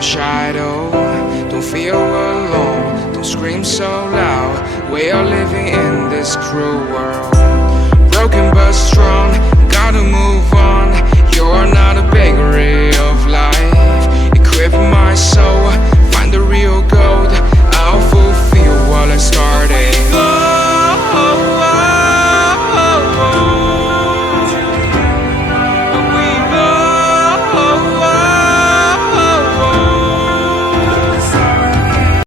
your shadow. Don't feel alone, don't scream so loud. We are living in this cruel world. Broken but strong, gotta move on. You're not a bakery of life. Equip my soul